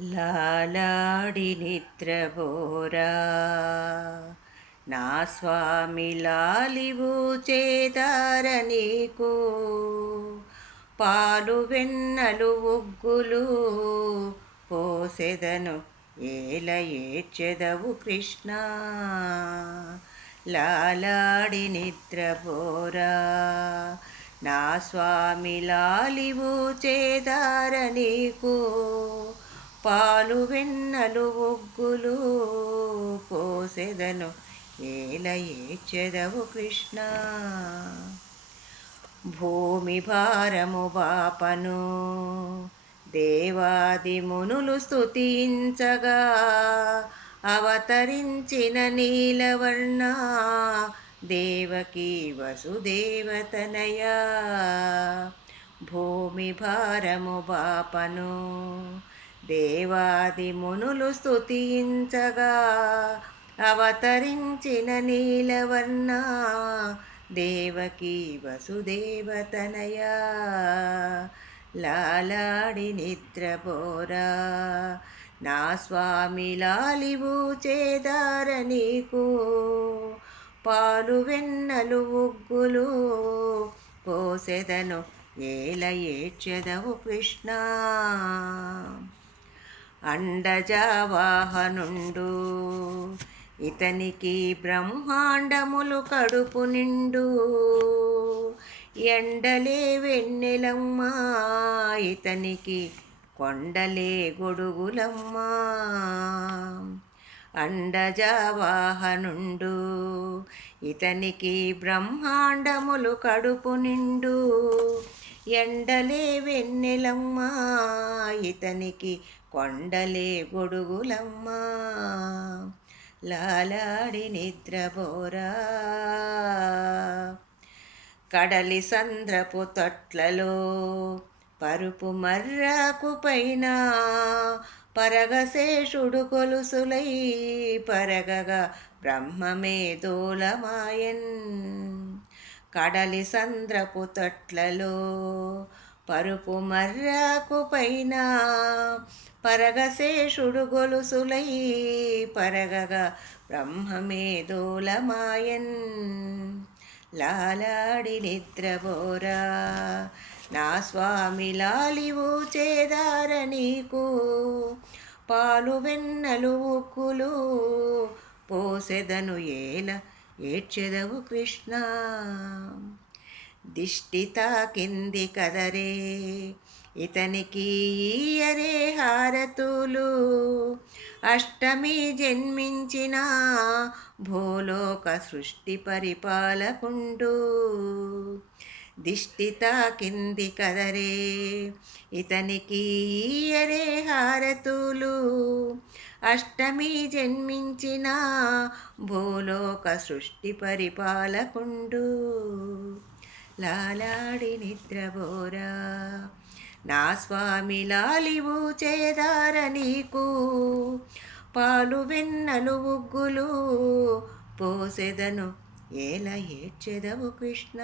లాలాడి నిద్రపోరా నా స్వామి లాలివు చేదార నీకు పాలు వెన్నలు ఉగ్గులు పోసెదను ఏల ఏడ్చెదవు కృష్ణ లాలాడి నిద్రపోరా నా స్వామి లాలివు చేదార నీకు పాలు వెన్నలు ఒగ్గులు పోసెదను ఏల ఏడ్చెదవు కృష్ణ భూమి భారము బాపను దేవాది మునులు స్తుతించగా అవతరించిన నీలవర్ణ దేవకీ వసుదేవతనయా భూమి భారము బాపను దేవాది మునులు స్తుతించగా అవతరించిన నీలవర్ణ దేవకీ వసుదేవతనయా లాలాడి నిద్రపోరా నా స్వామి లాలివు చేదార నీకు పాలు వెన్నలు ఉగ్గులు పోసెదను ఏల ఏడ్చెదవు కృష్ణ అండజావాహనుండు ఇతనికి బ్రహ్మాండములు కడుపు నిండు ఎండలే వెన్నెలమ్మా ఇతనికి కొండలే గొడుగులమ్మా అండజావాహనుండు ఇతనికి బ్రహ్మాండములు కడుపు నిండు ఎండలే వెన్నెలమ్మా ఇతనికి కొండలే గొడుగులమ్మా లాలాడి నిద్రపోరా కడలి సంద్రపు తొట్లలో పరుపు మర్రాకు పైన పరగశేషుడు కొలుసులై పరగగా బ్రహ్మమే దోలమాయన్ కడలి సంద్రపు తొట్లలో పరుపు మర్రాకు పైన పరగశేషుడు గొలుసులై పరగగా బ్రహ్మమే దోలమాయన్ లాలాడి నిద్రపోరా నా స్వామి లాలివు చేదార నీకు పాలు వెన్నలు ఉక్కులు పోసెదను ఏల ఏడ్చెదవు కృష్ణ దిష్టి తాకింది కదరే ఇతనికి ఈయరే హారతులు అష్టమి జన్మించిన భూలోక సృష్టి పరిపాలకుండు దిష్టి తాకింది కదరే ఇతనికి ఈయరే హారతులు అష్టమి జన్మించిన భూలోక సృష్టి పరిపాలకుండు లాలాడి నిద్రపోరా నా స్వామి లాలివు చేదార నీకు పాలు వెన్నలు ఉగ్గులు పోసెదను ఏల ఏడ్చెదవు కృష్ణ